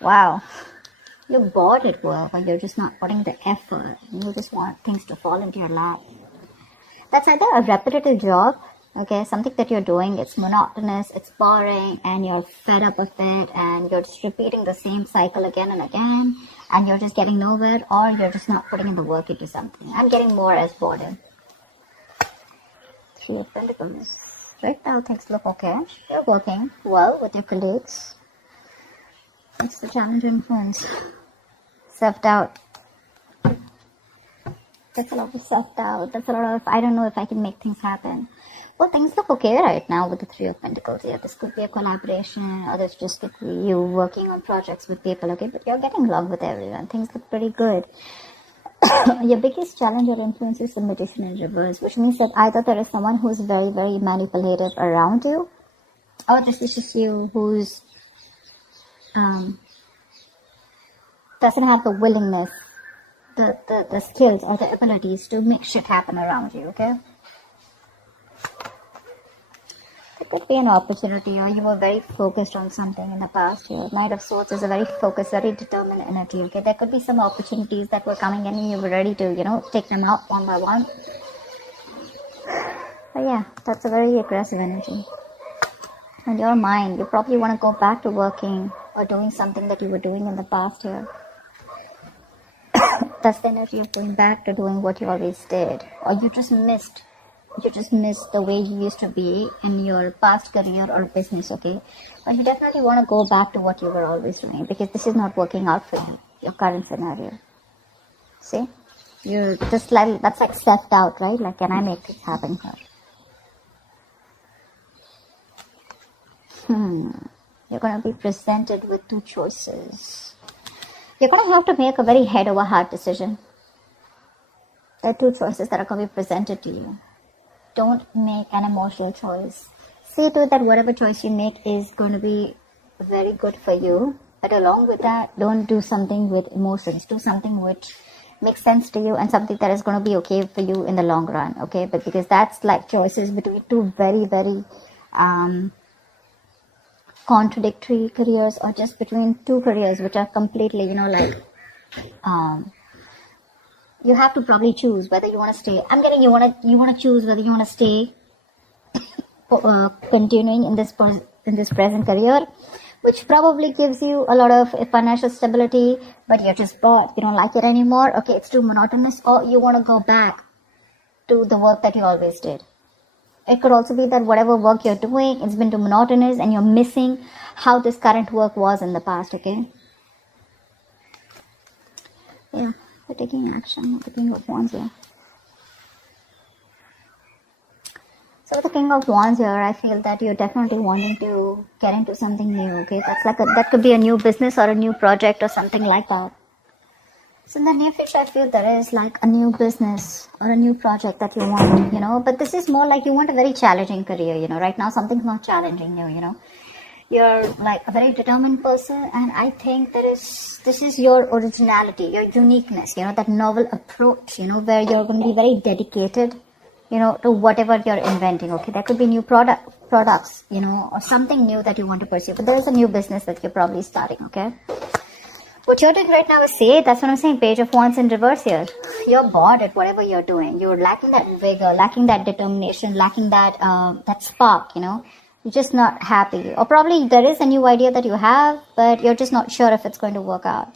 Wow. You're bored at work, or you're just not putting the effort. You just want things to fall into your lap. That's either a repetitive job, okay, something that you're doing, it's monotonous, it's boring, and you're fed up with it, and you're just repeating the same cycle again and again, and you're just getting nowhere, or you're just not putting in the work into something. I'm getting more as boredom. Three of Pentacles. Right now things look okay. You're working well with your colleagues. What's the challenge influence? Self-doubt. That's a lot of self-doubt. That's a lot of, I don't know if I can make things happen. Well, things look okay right now with the Three of Pentacles. Yeah, this could be a collaboration, or this just could be you working on projects with people, okay? But you're getting along with everyone. Things look pretty good. Your biggest challenge or influence is the Magician in reverse, which means that either there is someone who's very, very manipulative around you, or this is just you who's doesn't have the willingness, the skills or the abilities to make shit happen around you, okay? There could be an opportunity, or you were very focused on something in the past here. Knight of Swords is a very focused, very determined energy, okay? There could be some opportunities that were coming in and you were ready to, take them out one by one. But yeah, that's a very aggressive energy. And your mind, you probably want to go back to working or doing something that you were doing in the past here. That's the energy of going back to doing what you always did. Or you just missed the way you used to be in your past career or business, okay? But you definitely want to go back to what you were always doing, because this is not working out for you, your current scenario. See? You're just like, that's like self-doubt, right? Like, can I make this happen here? You're going to be presented with two choices. You're going to have to make a very head over heart decision. There are two choices that are going to be presented to you. Don't make an emotional choice. See to it that whatever choice you make is going to be very good for you. But along with that, don't do something with emotions. Do something which makes sense to you and something that is going to be okay for you in the long run. Okay, but because that's like choices between two very, very contradictory careers, or just between two careers which are completely, you have to probably choose whether you want to stay. I'm getting you want to choose whether you want to stay continuing in this present career, which probably gives you a lot of financial stability, but you're just bored, you don't like it anymore, okay, it's too monotonous, or you want to go back to the work that you always did. It could also be that whatever work you're doing, it's been too monotonous and you're missing how this current work was in the past, okay? Yeah, we're taking action. The King of Wands here. So with the King of Wands here, I feel that you're definitely wanting to get into something new, okay? That's like that could be a new business or a new project or something like that. So in the near future, I feel there is like a new business or a new project that you want, but this is more like you want a very challenging career, right now something's not challenging you, You're like a very determined person, and I think this is your originality, your uniqueness, that novel approach, where you're going to be very dedicated, to whatever you're inventing, okay? There could be new products, or something new that you want to pursue, but there is a new business that you're probably starting, okay? What you're doing right now is that's what I'm saying, Page of Wands in reverse here. You're bored at whatever you're doing. You're lacking that vigor, lacking that determination, lacking that spark, You're just not happy. Or probably there is a new idea that you have, but you're just not sure if it's going to work out.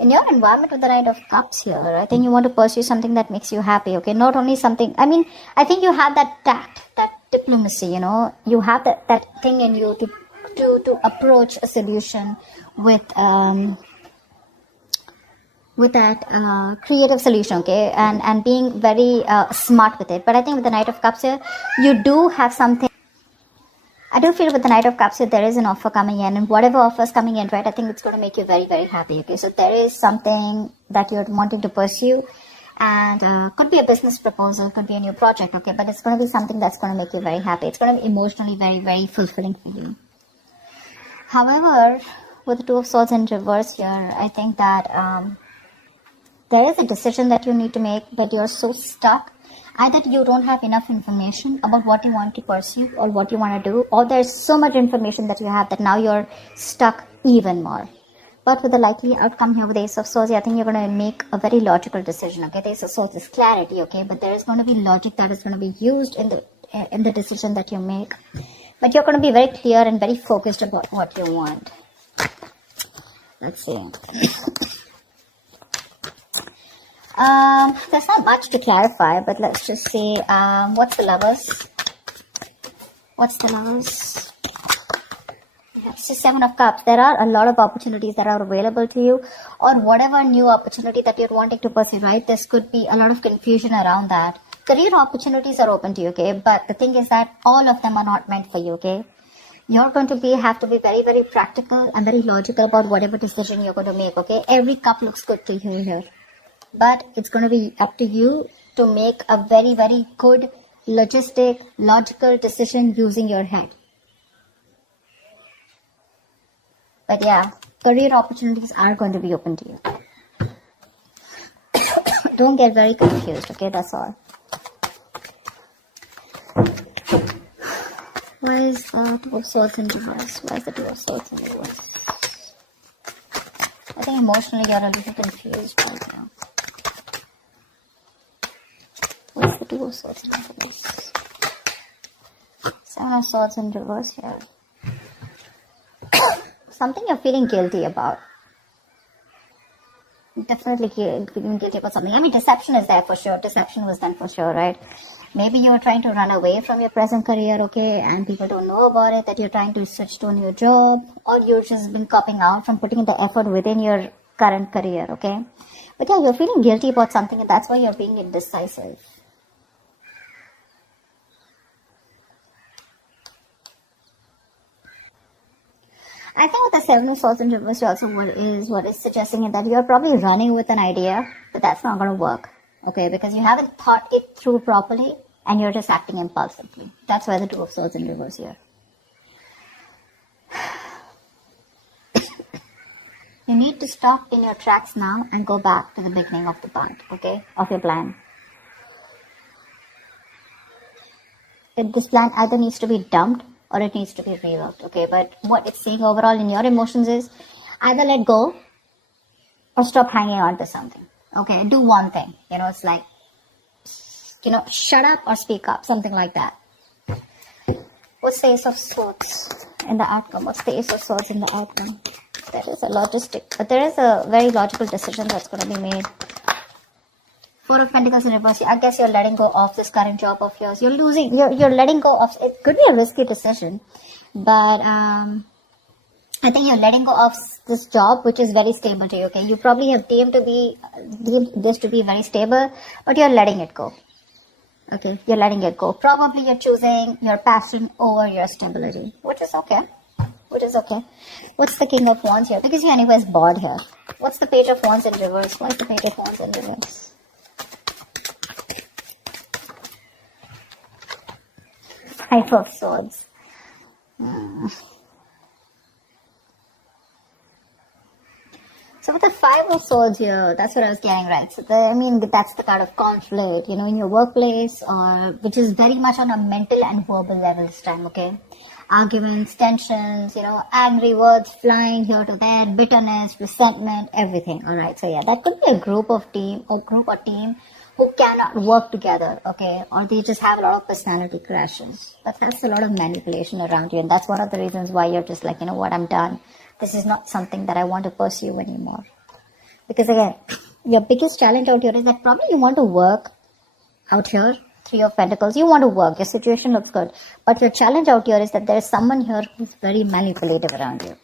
In your environment with the Knight of Cups here, I think you want to pursue something that makes you happy, okay? Not only something, I think you have that tact, that diplomacy, You have that thing in you to approach a solution with that creative solution, okay, and being very smart with it. But I think with the Knight of Cups here, you do have something. I do feel with the Knight of Cups here, there is an offer coming in, and whatever offer is coming in, right, I think it's going to make you very, very happy, okay. So there is something that you're wanting to pursue, and could be a business proposal, could be a new project, okay, but it's going to be something that's going to make you very happy. It's going to be emotionally very, very fulfilling for you. However, with the Two of Swords in reverse here, I think that there is a decision that you need to make, but you're so stuck. Either you don't have enough information about what you want to pursue or what you want to do, or there's so much information that you have that now you're stuck even more. But with the likely outcome here with the Ace of Swords, I think you're going to make a very logical decision, okay? The Ace of Swords is clarity, okay? But there is going to be logic that is going to be used in the decision that you make. But you're going to be very clear and very focused about what you want. Let's see. There's not much to clarify, but let's just see. What's the Lovers? What's the Lovers? It's the Seven of Cups. There are a lot of opportunities that are available to you, or whatever new opportunity that you're wanting to pursue, right? This could be a lot of confusion around that. Career opportunities are open to you, okay? But the thing is that all of them are not meant for you, okay? You're going to have to be very, very practical and very logical about whatever decision you're going to make, okay? Every cup looks good to you here. But it's going to be up to you to make a very, very good, logical decision using your head. But yeah, career opportunities are going to be open to you. Don't get very confused, okay? That's all. Why is the Two of Swords in reverse? Why is the Two of Swords in reverse? I think emotionally you're a little confused right now. What's the Two of Swords in reverse? Seven of Swords in reverse here. Something you're feeling guilty about. Definitely feeling guilty about something. I mean, deception is there for sure. Deception was done for sure, right? Maybe you're trying to run away from your present career, okay, and people don't know about it, that you're trying to switch to a new job, or you've just been copping out from putting the effort within your current career, okay? But yeah, you're feeling guilty about something, and that's why you're being indecisive. I think with the Seven of Swords in reverse also what is suggesting is that you're probably running with an idea, but that's not going to work, okay? Because you haven't thought it through properly and you're just acting impulsively. That's why the Two of Swords in reverse here. You need to stop in your tracks now and go back to the beginning of the path, okay? Of your plan. This plan either needs to be dumped or it needs to be reworked, okay? But what it's saying overall in your emotions is either let go or stop hanging on to something, okay? Do one thing, it's like, shut up or speak up, something like that. What's the Ace of Swords in the outcome? What's the Ace of Swords in the outcome? There is a very logical decision that's going to be made. Four of Pentacles in reverse. I guess you're letting go of this current job of yours. You're letting go of, it could be a risky decision, but I think you're letting go of this job, which is very stable to you, okay? You probably have deemed this to be very stable, but you're letting it go. Okay, you're letting it go. Probably you're choosing your passion over your stability, which is okay. What's the King of Wands here? Because you're anyways bored here. What's the Page of Wands in reverse? What's the Page of Wands in reverse? Five of Swords. So with the Five of Swords here, that's what I was getting, right? So that's the kind of conflict, in your workplace, or which is very much on a mental and verbal level this time, okay? Arguments, tensions, angry words flying here to there, bitterness, resentment, everything, alright? So yeah, that could be a group or team who cannot work together, okay? Or they just have a lot of personality crashes. But that's a lot of manipulation around you, and that's one of the reasons why you're just like, what, I'm done. This is not something that I want to pursue anymore. Because again, your biggest challenge out here is that probably you want to work out here. Three of Pentacles, you want to work. Your situation looks good. But your challenge out here is that there is someone here who's very manipulative around you.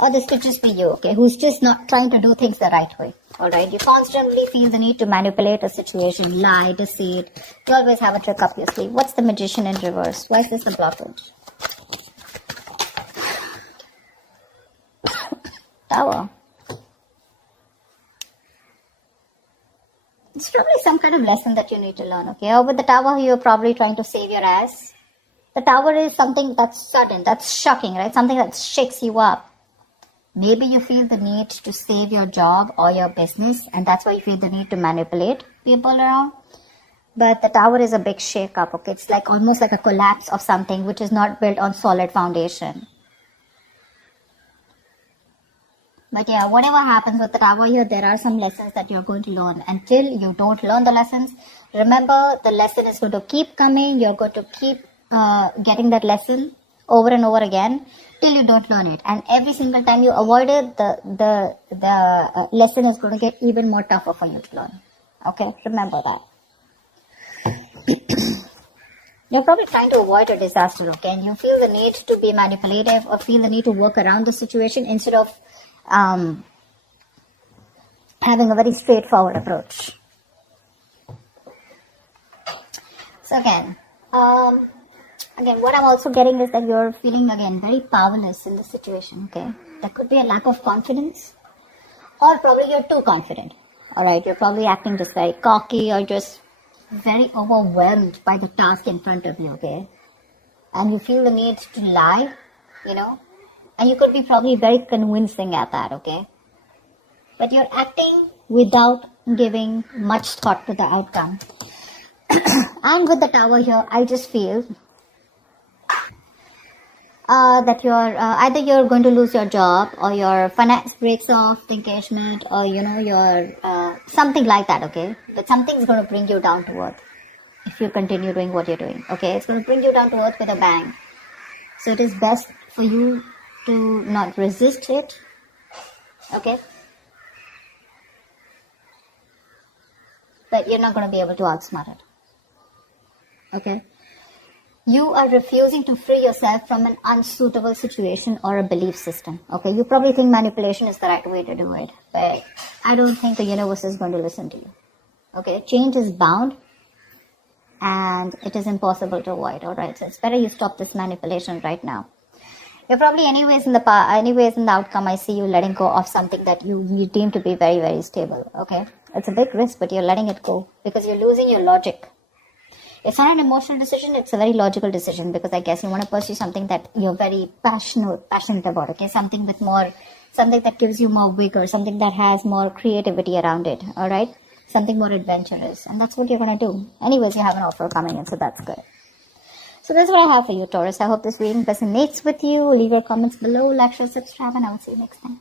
Or this could just be you, okay, who's just not trying to do things the right way. Alright, you constantly feel the need to manipulate a situation, lie, deceit. You always have a trick up your sleeve. What's the Magician in reverse? Why is this a blockage? Tower. It's probably some kind of lesson that you need to learn, okay? Or with the Tower, you're probably trying to save your ass. The Tower is something that's sudden, that's shocking, right? Something that shakes you up. Maybe you feel the need to save your job or your business, and that's why you feel the need to manipulate people around. But the Tower is a big shake-up, okay? It's like almost like a collapse of something which is not built on solid foundation. But yeah, whatever happens with the Tower here, there are some lessons that you're going to learn. Until you don't learn the lessons, remember the lesson is going to keep coming. You're going to keep getting that lesson over and over again till you don't learn it. And every single time you avoid it, the lesson is going to get even more tougher for you to learn. Okay, remember that. You're probably trying to avoid a disaster, okay? And you feel the need to be manipulative or feel the need to work around the situation instead of having a very straightforward approach. So again, what I'm also getting is that you're feeling again very powerless in the situation, okay? There could be a lack of confidence, or probably you're too confident. Alright, you're probably acting just very cocky or just very overwhelmed by the task in front of you, okay? And you feel the need to lie, and you could be probably very convincing at that, okay? But you're acting without giving much thought to the outcome. And with the Tower here, I just feel that you're either you're going to lose your job, or your finance breaks off the engagement, or your something like that, okay? But something's going to bring you down to earth if you continue doing what you're doing, okay? It's going to bring you down to earth with a bang. So it is best for you to not resist it, okay? But you're not going to be able to outsmart it, okay? You are refusing to free yourself from an unsuitable situation or a belief system, okay? You probably think manipulation is the right way to do it, but I don't think the universe is going to listen to you, okay? Change is bound, and it is impossible to avoid, alright? So it's better you stop this manipulation right now. You're probably anyways in the outcome, I see you letting go of something that you deem to be very, very stable, okay? It's a big risk, but you're letting it go because you're losing your logic. It's not an emotional decision, it's a very logical decision, because I guess you want to pursue something that you're very passionate about, okay? Something that gives you more vigor, something that has more creativity around it, alright? Something more adventurous, and that's what you're going to do. Anyways, you have an offer coming in, so that's good. So that's what I have for you, Taurus. I hope this reading resonates with you. Leave your comments below, like, share, subscribe, and I will see you next time.